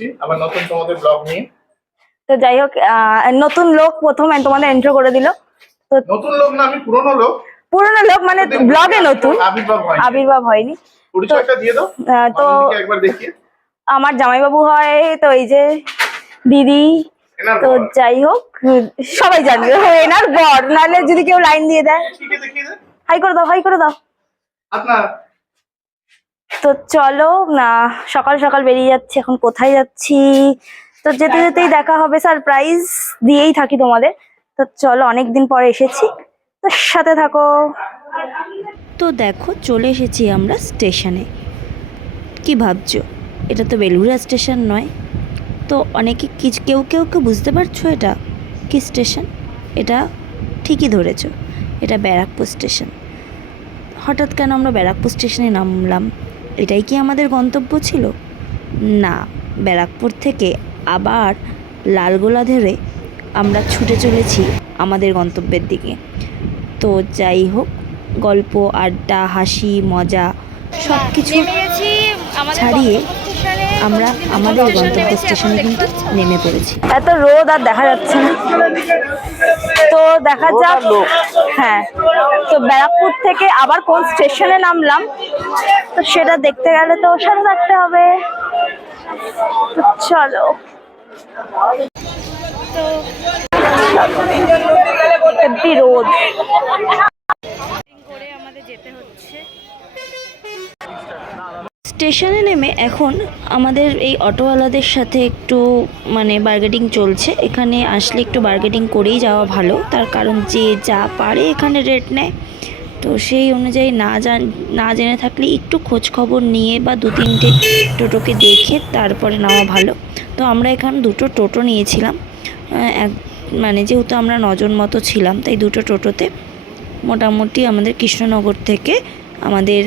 আবার নতুন তোমাদের ব্লগ নিয়ে। তো যাই হোক, নতুন লোক প্রথমে তোমাদের এন্ট্রো করে দিল। তো নতুন লোক না, আমি পুরনো লোক। পুরনো লোক মানে ব্লগে নতুন, আবির্ভাব হয়নি। পরিচয়টা দিয়ে দাও তো একবার দেখিয়ে। আমার জামাইবাবু হয়, তো এই যে দিদি। তো যাই হোক, সবাই জানবে এনার বর, নাহলে যদি কেউ লাইন দিয়ে দেয়। হাই করে দাও, হাই করে দাও। তো চলো না, সকাল সকাল বেরিয়ে যাচ্ছি। এখন কোথায় যাচ্ছি? তো যেতে যেতেই দেখা হবে, সারপ্রাইজ দিয়েই থাকি তোমাদের। তো চলো, অনেকদিন পরে এসেছি, তো সাথে থাকো। তো দেখো, চলে এসেছি আমরা স্টেশনে। কি ভাবছো, এটা তো বেলঘড়িয়া স্টেশন নয়। তো অনেকে কেউ কেউ বুঝতে পারছো এটা কি স্টেশন। এটা ঠিকই ধরেছো, এটা ব্যারাকপুর স্টেশন। হঠাৎ কেন আমরা ব্যারাকপুর স্টেশনে নামলাম? এটাই কি আমাদের গন্তব্য ছিল? না, ব্যারাকপুর থেকে আবার লালগোলা ধরে আমরা ছুটে চলেছি আমাদের গন্তব্যের দিকে। তো যাই হোক, গল্প, আড্ডা, হাসি, মজা সব কিছু ছাড়িয়ে আমরা আমাদের গন্তব্য স্টেশনে কিন্তু নেমে পড়েছি। এত রোদ আর দেখা যাচ্ছে না, তো দেখা যাক। হ্যাঁ, তো ব্যারাকপুর থেকে আবার কোন স্টেশনে নামলাম, তো সেটা দেখতে গেলে তো সাথে থাকতে হবে। চলো, তো হেব্বি রোদ করে আমাদের যেতে হচ্ছে। স্টেশনে নেমে এখন আমাদের এই অটোওয়ালাদের সাথে একটু বার্গেটিং চলছে। এখানে আসলে একটু বার্গেটিং করেই যাওয়া ভালো, তার কারণ যে যা পারে এখানে রেট নেয়। তো সেই অনুযায়ী না জেনে থাকলে একটু খোঁজ খবর নিয়ে বা 2-3টে টোটোকে দেখে তারপরে নেওয়া ভালো। তো আমরা এখানে 2টো টোটো নিয়েছিলাম। যেহেতু আমরা 9জন মতো ছিলাম, তাই 2টো টোটোতে মোটামুটি আমাদের কৃষ্ণনগর থেকে আমাদের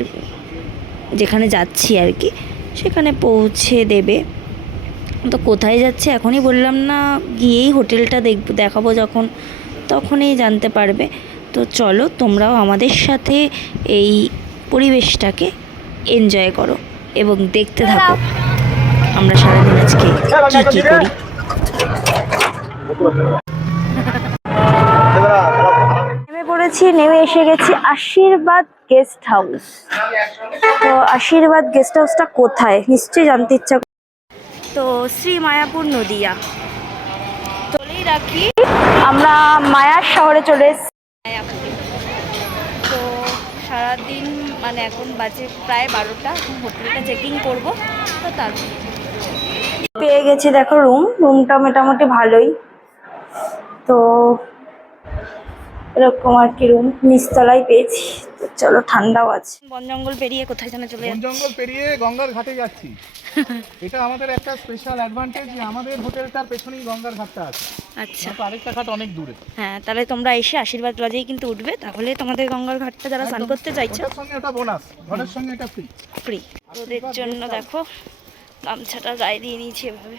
যেখানে যাচ্ছি আর কি, সেখানে পৌঁছে দেবে। তো কোথায় যাচ্ছে এখনই বললাম না, গিয়েই হোটেলটা দেখাবো যখন, তখনই জানতে পারবে। তো চলো, তোমরাও আমাদের সাথে এই পরিবেশটাকে এনজয় করো এবং দেখতে থাকো আমরা সারাদিন আজকে কী করি। নেমে পড়েছি, নেমে এসে গেছি আশীর্বাদ গেস্ট হাউস। তো আশীর্বাদ গেস্ট হাউসটা কোথায় নিশ্চয়ই জানতে ইচ্ছা। তো শ্রী মায়াপুর নদিয়া চলেই রাখি, আমরা মায়ার শহরে চলে এসেছি। তো সারাদিন এখন বাজে প্রায় 12টা, হোটেলটা চেকিং করবো। তো তারপর পেয়ে গেছি, দেখো রুমটা মোটামুটি ভালোই। তো এরকম আর কি রুম, নিচতলায় পেয়েছি। তো চলো, ঠান্ডাও আছে। বন জঙ্গল পেরিয়ে কোথায় যেন চলে যাচ্ছি। বন জঙ্গল পেরিয়ে গঙ্গার ঘাটে যাচ্ছি। এটা আমাদের একটা স্পেশাল অ্যাডভান্টেজ যে আমাদের হোটেলটার পেছনেই গঙ্গার ঘাটটা আছে। আচ্ছা, তো আরেকটা ঘাট অনেক দূরে। হ্যাঁ, তাহলে তোমরা এসে আশীর্বাদ লজেই কিন্তু উঠবে, তাহলে তোমাদের গঙ্গার ঘাটটা যারা স্নান করতে চাইছো, ওটার সঙ্গে ওটা বোনাস, ঘরের সঙ্গে এটা ফ্রি। ফ্রি। ওদের জন্য দেখো গামছাটা গায়ে দিয়ে নিয়েছি, এভাবে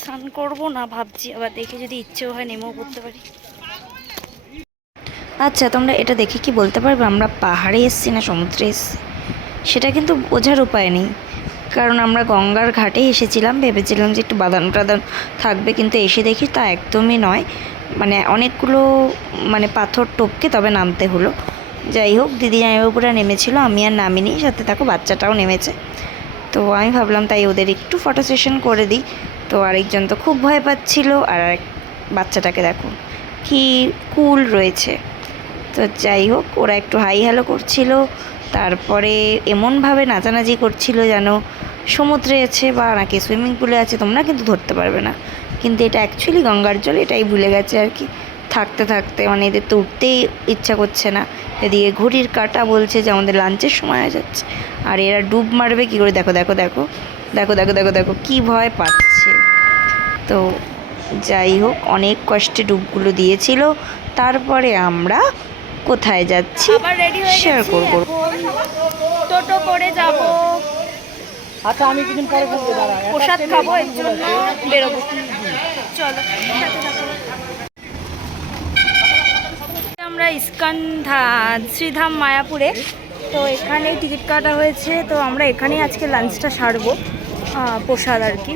স্নান করবো না ভাবছি, আবার দেখে যদি ইচ্ছেও হয় নেমেও করতে পারি। আচ্ছা, তোমরা এটা দেখে কি বলতে পারবে আমরা পাহাড়ে এসছি না সমুদ্রে এসছি? সেটা কিন্তু বোঝার উপায় নেই, কারণ আমরা গঙ্গার ঘাটে এসেছিলাম, ভেবেছিলাম যে একটু বাদাম টাদাম থাকবে, কিন্তু এসে দেখি তা একদমই নয়। অনেকগুলো পাথর টপকে তবে নামতে হলো। যাই হোক, দিদি জামাইবাবুরা নেমেছিল, আমি আর নামিনি, সাথে থাকো বাচ্চাটাও নেমেছে। তো আমি ভাবলাম তাই ওদের একটু ফটো সেশন করে দিই। তো আরেকজন তো খুব ভয় পাচ্ছিল, আর আরেক বাচ্চাটাকে দেখো কি কুল রয়েছে। তো যাই হোক, ওরা একটু হাই হ্যালো করছিল, তারপরে এমনভাবে নাচানাচি করছিল যেন সমুদ্রে আছে বা নাকি সুইমিং পুলে আছে, তোমরা কিন্তু ধরতে পারবে না। কিন্তু এটা অ্যাকচুয়ালি গঙ্গার জল, এটাই ভুলে গেছে আর কি। থাকতে থাকতে এদের তো উঠতেই ইচ্ছা করছে না। এদিকে ঘড়ির কাঁটা বলছে যে আমাদের লাঞ্চের সময় হয়ে যাচ্ছে, আর এরা ডুব মারবে কী করে, দেখো দেখো দেখো দেখো দেখো দেখো দেখো কী ভয় পাচ্ছে। তো যাই হোক, অনেক কষ্টে ডুবগুলো দিয়েছিল। তারপরে আমরা কোথায় যাচ্ছি শেয়ার করবো। টোটো করে যাব, আচ্ছা, আমি কিছুদিন পরে বলবো, দাঁড়া প্রসাদ খাবো, এর জন্য বেরোবো। চলো, আমরা ইস্কন শ্রীধাম মায়াপুরে। তো এখানেই টিকিট কাটা হয়েছে, তো আমরা এখানেই আজকে লাঞ্চটা সারবো। প্রসাদ আর কি।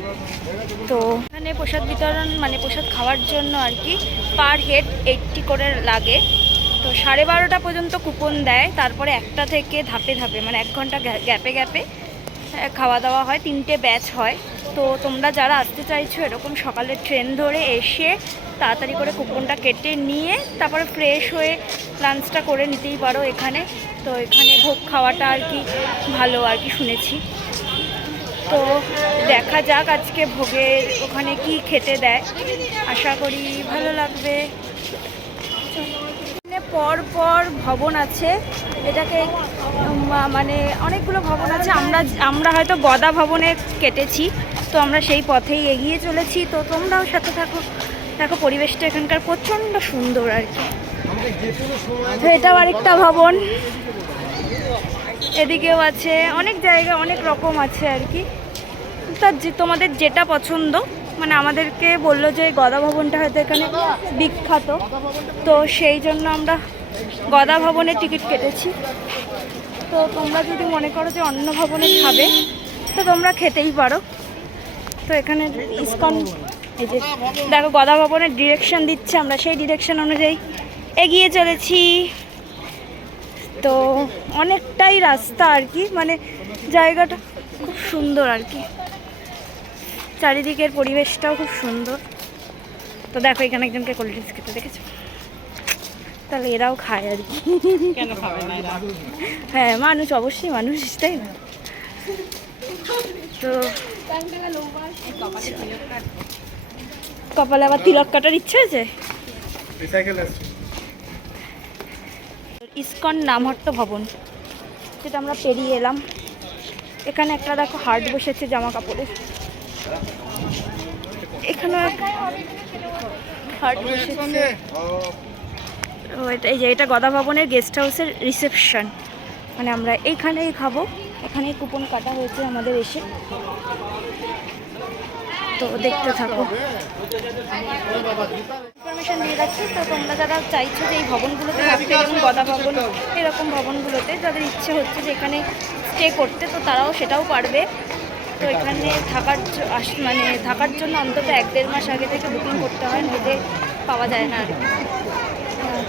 তো এখানে প্রসাদ বিতরণ মানে প্রসাদ খাওয়ার জন্য আর কি পার হেড 80 করে লাগে। তো 12:30 পর্যন্ত কুপন দেয়, তারপরে 1টা থেকে ধাপে ধাপে মানে 1 ঘন্টা গ্যাপে গ্যাপে খাওয়া দাওয়া হয়। 3টে ব্যাচ হয়। তো তোমরা যারা আসতে চাইছো এরকম সকালের ট্রেন ধরে এসে তাড়াতাড়ি করে কুপনটা কেটে নিয়ে তারপরে ফ্রেশ হয়ে লাঞ্চটা করে নিতেই পারো এখানে। তো এখানে ভোগ খাওয়াটা আর কি ভালো আর কি শুনেছি। তো দেখা যাক আজকে ভোগের ওখানে কি খেতে দেয়, আশা করি ভালো লাগবে। পর পর ভবন আছে, এটাকে মানে অনেকগুলো ভবন আছে। আমরা হয়তো গদা ভবনে কেটেছি, তো আমরা সেই পথেই এগিয়ে চলেছি। তো তোমরাও সাথে থাকো। দেখো পরিবেশটা এখানকার প্রচণ্ড সুন্দর আর কি। তো এটাও আরেকটা ভবন, এদিকেও আছে, অনেক জায়গা অনেক রকম আছে আর কি। তা তোমাদের যেটা পছন্দ, মানে আমাদেরকে বললো যে গদা ভবনটা হয়তো এখানে বিখ্যাত, তো সেই জন্য আমরা গদা ভবনের টিকিট কেটেছি। তো তোমরা যদি মনে করো যে অন্য ভবনে খাবে তো তোমরা খেতেই পারো। তো এখানে ইসকন, এই যে দেখো গদা ভবনের ডিরেকশন দিচ্ছে, আমরা সেই ডিরেকশন অনুযায়ী এগিয়ে চলেছি। তো অনেকটাই রাস্তা আর কি, মানে জায়গাটা খুব সুন্দর আর কি, চারিদিকের পরিবেশটাও খুব সুন্দর। তো দেখো এখানে একজনকে কোল্ড ড্রিঙ্কস খেতে দেখেছো, তাহলে এরাও খায় আর কি। কেন খাবে না এরা? হ্যাঁ মানুষ, অবশ্যই মানুষ, তাই না? তো কপালে আবার তিলক কাটার ইচ্ছে আছে। ইসকন নামহট্ট ভবন, যেটা আমরা পেরিয়ে এলাম। এখানে একটা দেখো হাট বসেছে জামা কাপড়ের, এখানেও হাট বসেছে। ও এই যে এটা গদা ভবনের গেস্ট হাউসের রিসেপশন, মানে আমরা এইখানেই খাবো, এখানেই কুপন কাটা হয়েছে আমাদের এসে। তো দেখতে থাকো, ইনফরমেশন দিয়ে রাখছি। তো তোমরা যারা চাইছো যে এই ভবনগুলোতে থাকতে, যেমন গদা ভবন এরকম ভবনগুলোতে যাদের ইচ্ছে হচ্ছে যে এখানে স্টে করতে, তো তারাও সেটাও পারবে। তো এখানে মানে থাকার জন্য অন্তত 1-1.5 মাস আগে থেকে বুকিং করতে হয়, নইলে পাওয়া যায় না আর কি।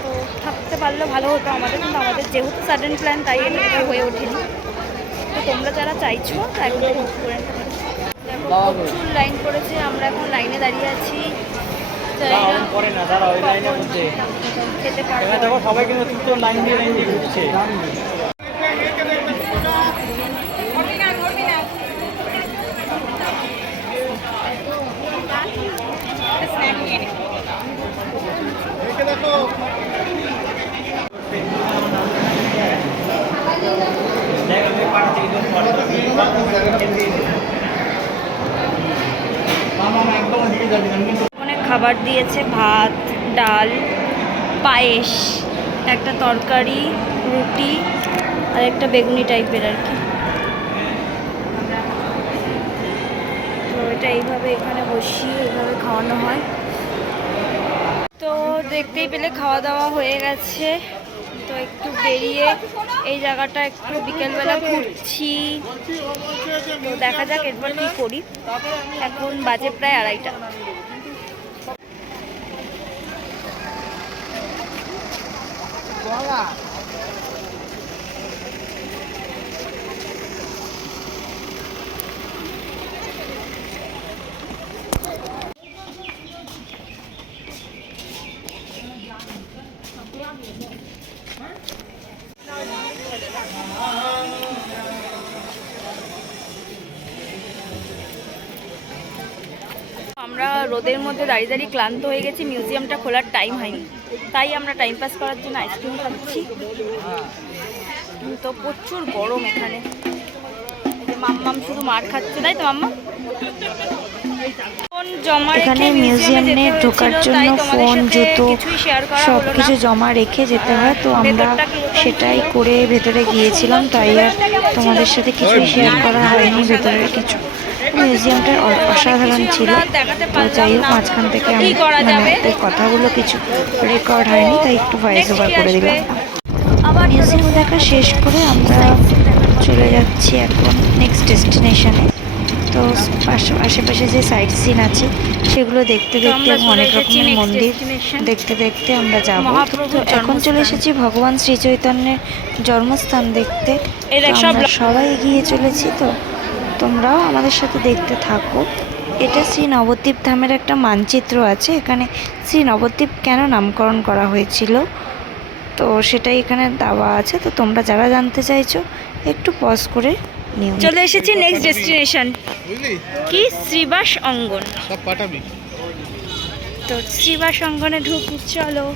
তো থাকতে পারলে ভালো হতো আমাদের, কিন্তু আমাদের যেহেতু সাডেন প্ল্যান তাই এটা হয়ে ওঠেনি। তো তোমরা যারা চাইছো একদম বুক করে নিতে পারো। দেখো প্রচুর লাইন পড়েছে, আমরা এখন লাইনে দাঁড়িয়ে আছি। খেতে পারবো। সবাই কিন্তু লাইন দিয়ে ঘুরছে। অনেক খাবার দিয়েছে, ভাত, ডাল, পায়েস, একটা তরকারি, রুটি আর একটা বেগুনি টাইপের আর কি। তো এটা এইভাবে এখানে বসিয়ে এইভাবে খাওয়ানো হয়। তো দেখতেই পেলে খাওয়া দাওয়া হয়ে গেছে। তো একটু বেরিয়ে এই জায়গাটা একটু বিকেলবেলা ঘুরছি। তো দেখা যাক এরপর কী করি। এখন বাজে প্রায় 2:30। আমরা রোদের মধ্যে দাঁড়িয়ে দাঁড়িয়ে ক্লান্ত হয়ে গেছি, মিউজিয়ামটা খোলার টাইম হয়নি, তাই আমরা টাইম পাস করার জন্য আইসক্রিম খাচ্ছি। তো প্রচুর গরম এখানে। এই যে মাম্মাম শুধু মার খাচ্ছে, তাই তো মাম্মা? এখানে মিউজিয়ামে ঢোকার জন্য ফোন, জুতো সব কিছু জমা রেখে যেতে হয়। তো আমরা সেটাই করে ভেতরে গিয়েছিলাম, তাই আর তোমাদের সাথে কিছুই শেয়ার করা হয়নি ভেতরের কিছু। মিউজিয়ামটা অসাধারণ ছিল। তো যাই হোক, মাঝখান থেকে মানে এই কথাগুলো কিছু রেকর্ড হয়নি, তাই একটু ভয়েস ওভার করে দিলাম। মিউজিয়াম দেখা শেষ করে আমরা চলে যাচ্ছি এখন নেক্সট ডেস্টিনেশনে। তো তো আশেপাশে যে সাইট সিন আছে সেগুলো দেখতে দেখতে আমরা চলে অনেক এসেছি রকমের next মন্দির destination। দেখতে দেখতে আমরা যাব। মহাপ্রভুর তো এখন চলে জন্মস্থান। এসেছি ভগবান শ্রী চৈতন্যের জন্মস্থান দেখতে। এই দেখ তো সব আমরা সবাই এগিয়ে চলেছি, তো তোমরাও আমাদের সাথে দেখতে থাকো। এটা শ্রী নবদ্বীপ ধামের একটা মানচিত্র আছে, এখানে শ্রী নবদ্বীপ কেন নামকরণ করা হয়েছিল তো সেটাই এখানে দেওয়া আছে। তো তোমরা যারা জানতে চাইছো একটু পজ করে নিও। চলে এসেছি নেক্সট ডেস্টিনেশন, বুঝলি কি শ্রীবাস অঙ্গন। সব পাঠাবি। তো শ্রীবাস অঙ্গনে ঢুকি, চলো।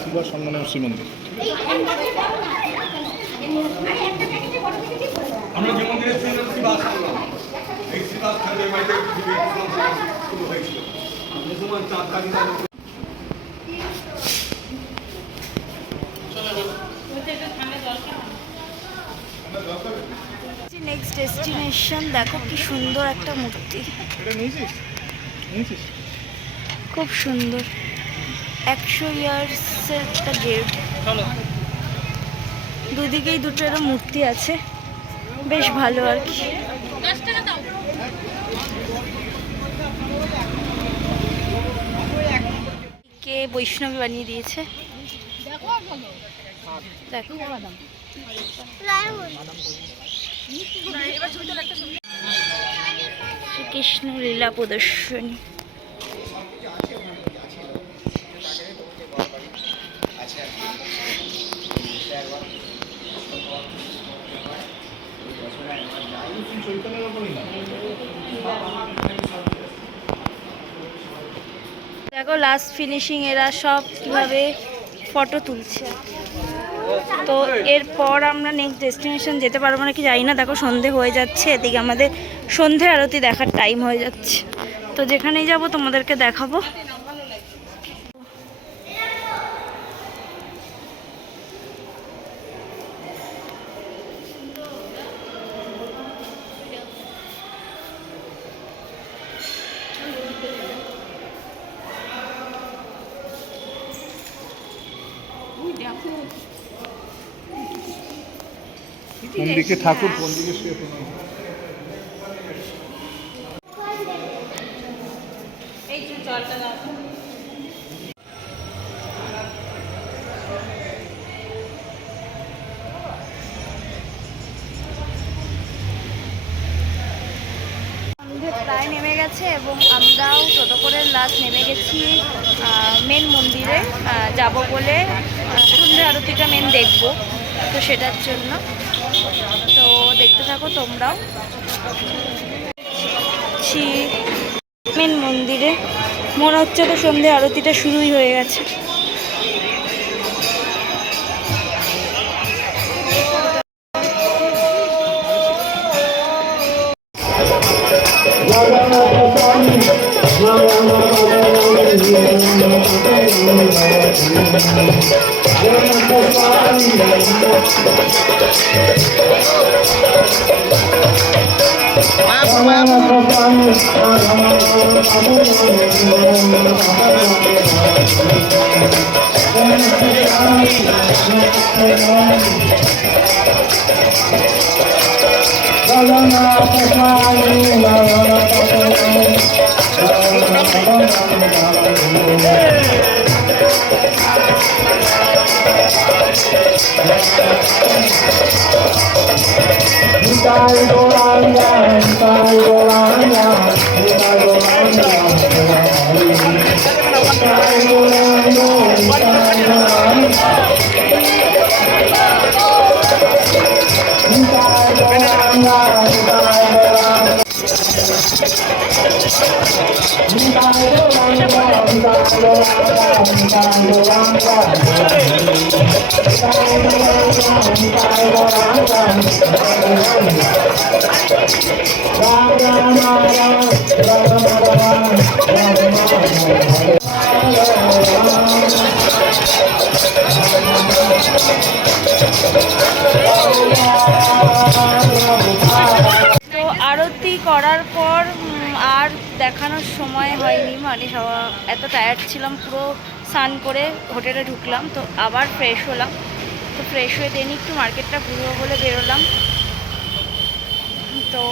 শিবা সঙ্গনে শ্রী মন্দির। আমরা যে মন্দিরে ছিলাম শ্রীবাস এই শ্রীবাস ঠাকুরের বাড়িতে শুরু হয়েছিল মুসলমান চাঁদ কালিদা। নেক্সট ডেস্টিনেশন, দেখো কি সুন্দর একটা মূর্তি, এটা নিয়েছিস নিয়েছিস? খুব সুন্দর, 100 ইয়ার্সের একটা গেট, দুদিকেই দুটো এরকম মূর্তি আছে, বেশ ভালো আর কি। কে বৈষ্ণবী বানিয়ে দিয়েছে, দেখো। শ্রীকৃষ্ণ লীলা প্রদর্শনী। দেখো লাস্ট ফিনিশিং, এরা সব কিভাবে ফটো তুলছে। তো এরপর আমরা নেক্সট ডেস্টিনেশন যেতে পারবো নাকি জানি না। দেখো সন্ধে হয়ে যাচ্ছে, এদিকে আমাদের সন্ধে আরতি দেখার টাইম হয়ে যাচ্ছে। তো যেখানেই যাব তোমাদেরকে দেখাবো। কোন দিকে ঠাকুর কোন দিকে শুয়ে প্রণাম। সন্ধে প্রায় নেমে গেছে এবং আমরাও টোটো করে লাস্ট নেমে গেছি মেন মন্দিরে যাব বলে, সন্ধে আরতিটা মেন দেখবো, তো সেটার জন্য। তো দেখতে থাকো তোমরাও। মেন মন্দিরে মনে হচ্ছে তো সন্ধে আরতিটা শুরুই হয়ে গেছে। তো আরতি করার পর আর দেখানোর সময় হয়নি, মানে এত টায়ার্ড ছিলাম, পুরো স্নান করে হোটেলে ঢুকলাম, তো আবার ফ্রেশ হলাম। তো ফ্রেশ হয়ে দেন একটু মার্কেটটা ঘুরবো বলে বেরোলাম। তো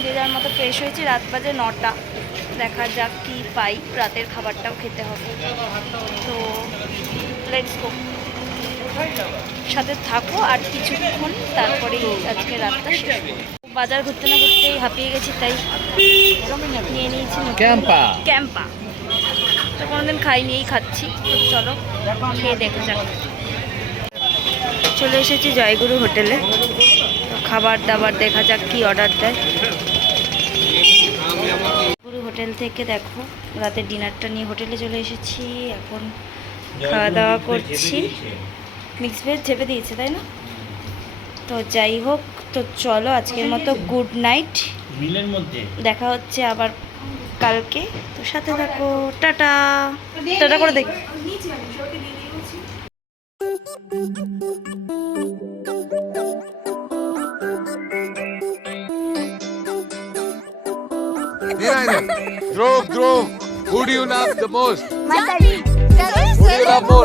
যে যার মতো ফ্রেশ হয়েছি। রাত বাজে 9টা, দেখা যাক কি পাই, রাতের খাবারটাও খেতে হবে। তো লেটস গো, সাথে থাকো আর কিছুক্ষণ, তারপরে আজকে রাতটা শেষ করবো। বাজার ঘুরতে না ঘুরতেই হাঁপিয়ে গেছি, তাই নিয়ে নিয়েছি ক্যাম্পা। তো কোনোদিন খাইনি, এই খাচ্ছি। তো চলো খেয়ে দেখে যাক। চলে এসেছি জয়গুরু হোটেলে। তো খাবার দাবার দেখা যাক কি অর্ডার দেয়। জয়গুরু হোটেল থেকে দেখো রাতের ডিনারটা নিয়ে হোটেলে চলে এসেছি। এখন খাওয়া দাওয়া করছি। মিক্স ভেজ চেপে দিয়েছে, তাই না? তো যাই হোক, তো চলো আজকের মতো গুড নাইট। মিলের মধ্যে দেখা হচ্ছে আবার কালকে। তো সাথে থাকো। টাটা টাটা করে দেখ। Drove. Who do you love the most? Who do you love more?